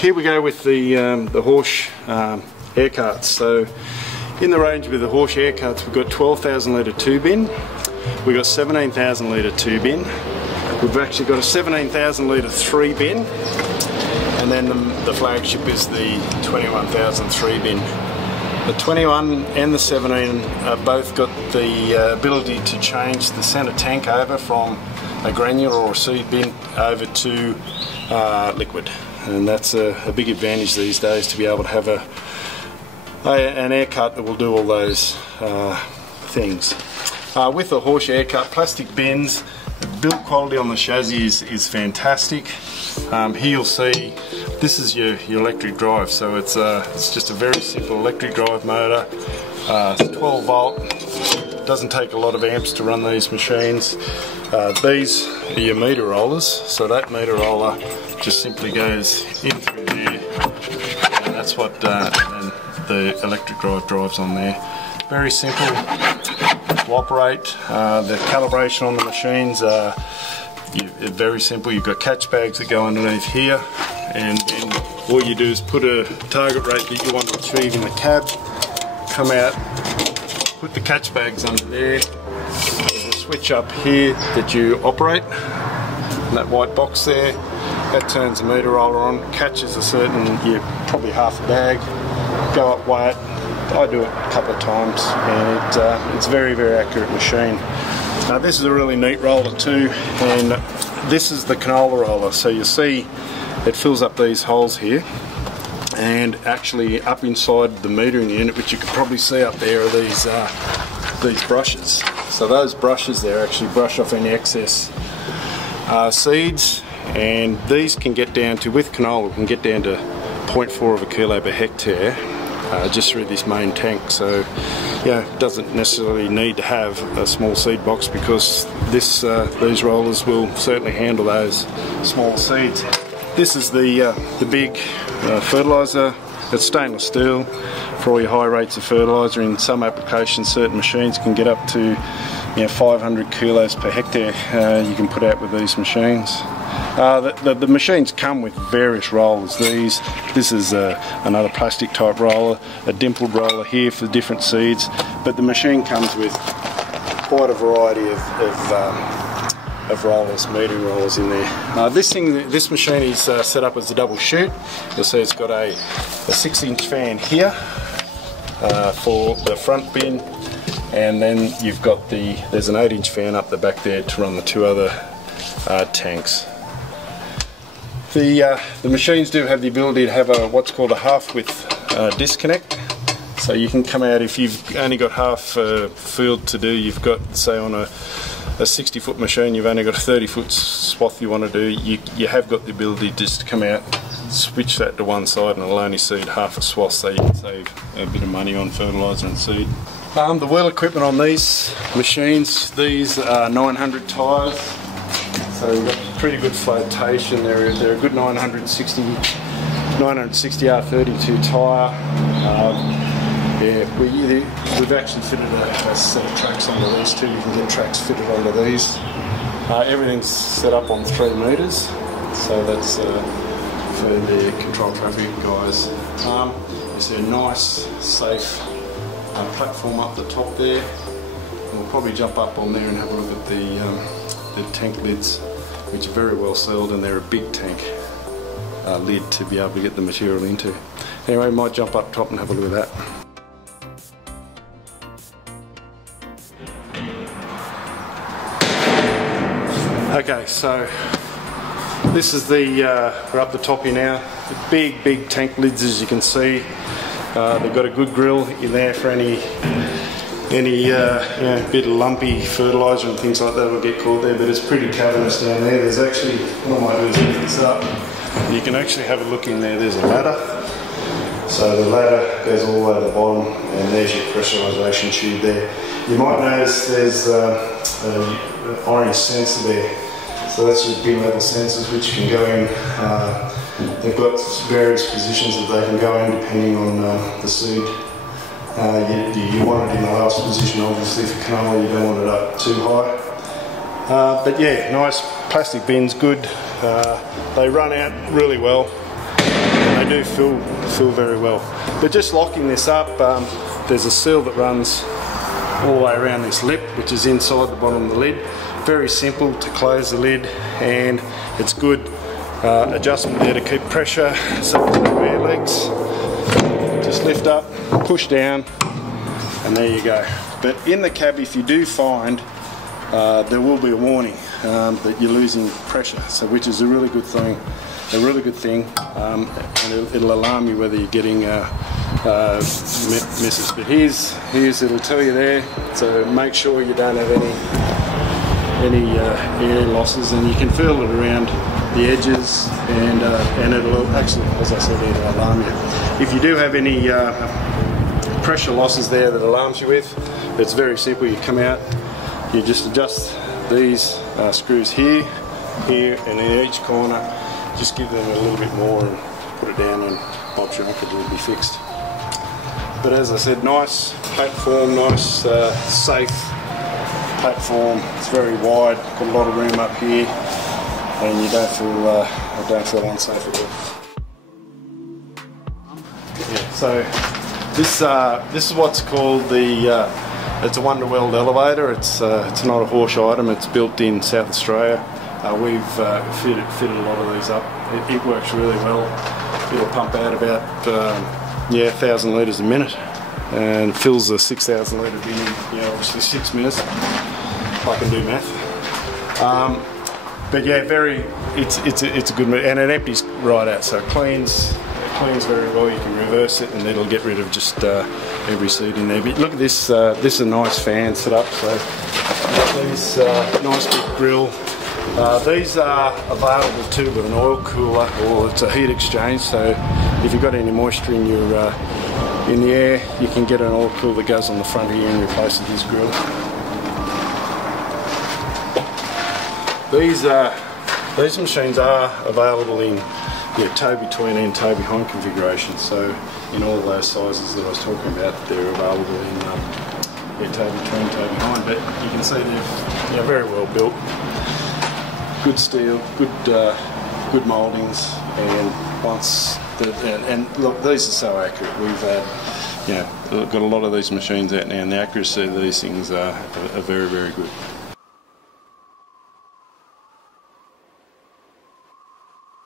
here we go with the Horsch air carts. So in the range with the Horsch air carts, we've got 12,000 litre 2-bin, we've got 17,000 litre 2-bin, we've actually got a 17,000 litre 3-bin, and then the flagship is the 21,000 3-bin. The 21 and the 17 both got the ability to change the centre tank over from a granular or a seed bin over to liquid, and that's a big advantage these days, to be able to have an air cart that will do all those things. With the Horsch air cart, plastic bins, the build quality on the chassis is fantastic. Here you'll see this is your electric drive, so it's just a very simple electric drive motor. It's 12 volt, doesn't take a lot of amps to run these machines. These are your meter rollers, so that meter roller just simply goes in through there, and that's what and the electric drive drives on there. Very simple to operate. The calibration on the machines are very simple. You've got catch bags that go underneath here, and then all you do is put a target rate that you want to achieve in the cab, come out, put the catch bags under there. There's a switch up here that you operate, and that white box there, that turns the meter roller on, catches a certain, probably half a bag, go up, weigh it. I do it a couple of times, and it's a very, very accurate machine. Now this is a really neat roller too, and this is the canola roller. So you see it fills up these holes here, and actually up inside the metering unit, which you can probably see up there, are these brushes. So those brushes there actually brush off any excess seeds, and these can get down to, with canola, can get down to 0.4 of a kilo per hectare. Just through this main tank, so it doesn't necessarily need to have a small seed box, because these rollers will certainly handle those small seeds. This is the big fertiliser. It's stainless steel for all your high rates of fertiliser. In some applications, certain machines can get up to 500 kilos per hectare you can put out with these machines. The machines come with various rollers. This is another plastic type roller, a dimpled roller here for different seeds, but the machine comes with quite a variety of rollers, metering rollers in there. This machine is set up as a double chute. You'll see it's got a 6-inch fan here for the front bin, and then you've got there's an 8-inch fan up the back there to run the two other tanks. The machines do have the ability to have what's called a half-width disconnect, so you can come out if you've only got half field to do. You've got, say, on a 60-foot machine, you've only got a 30-foot swath you want to do. You have got the ability just to come out, switch that to one side, and it'll only seed half a swath, so you can save a bit of money on fertiliser and seed. The wheel equipment on these machines, these are 900 tyres. So we've got pretty good flotation. They're a good 960 R32 tyre. We've actually fitted a set of tracks onto these too. You can get tracks fitted onto these. Everything's set up on 3 metres, so that's for the control traffic guys. You see a nice, safe platform up the top there. And we'll probably jump up on there and have a look at the tank lids, which are very well sealed, and they're a big tank lid to be able to get the material into. Anyway, we might jump up top and have a look at that. Okay, so this is we're up the top here now. The big tank lids, as you can see. They've got a good grill in there for any bit of lumpy fertiliser and things like that will get caught there, but it's pretty cavernous down there. There's actually, what I might do is lift this up. You can actually have a look in there. There's a ladder. So the ladder goes all the way to the bottom, and there's your pressurisation tube there. You might notice there's an orange sensor there. So that's your bin level sensors, which can go in. They've got various positions that they can go in depending on the seed. You want it in the last position, obviously. For canola, you don't want it up too high. But yeah, nice plastic bins, good. They run out really well. do fill very well. But just locking this up, there's a seal that runs all the way around this lip, which is inside the bottom of the lid. Very simple to close the lid, and it's good adjustment there to keep pressure so there's no air leaks. Just lift up, push down, and there you go. But in the cab, if you do find there will be a warning that you're losing pressure, so which is a really good thing. And it'll alarm you whether you're getting misses. But here's it'll tell you there. So make sure you don't have any air losses, and you can feel it around the edges, and it'll actually, as I said, it'll alarm you. If you do have any pressure losses there that alarms you with, it's very simple. You come out, you just adjust these screws here, and in each corner. Just give them a little bit more and put it down, and Bob Shonker will be fixed. But as I said, nice platform, nice safe platform. It's very wide, got a lot of room up here, and you don't feel unsafe at all. Yeah, so this is what's called the it's a Wonderworld elevator. It's not a Horsch item. It's built in South Australia. We've fitted a lot of these up. It works really well. It'll pump out about 1,000 litres a minute, and fills a 6,000 litre bin in obviously 6 minutes. I can do math. But yeah, it's a good, and it empties right out, so it cleans very well. You can reverse it, and it'll get rid of just every seat in there. But look at this. This is a nice fan set up. So these nice big grill. These are available too with an oil cooler, or it's a heat exchange. So if you've got any moisture in your in the air, you can get an oil cooler that goes on the front here and replaces this grill. These machines are available in toe between and toe behind configuration. So in all those sizes that I was talking about, they're available in toe between, toe behind. But you can see they're very well built. Good steel, good mouldings, and look, these are so accurate. We've had, got a lot of these machines out now, and the accuracy of these things are very, very good.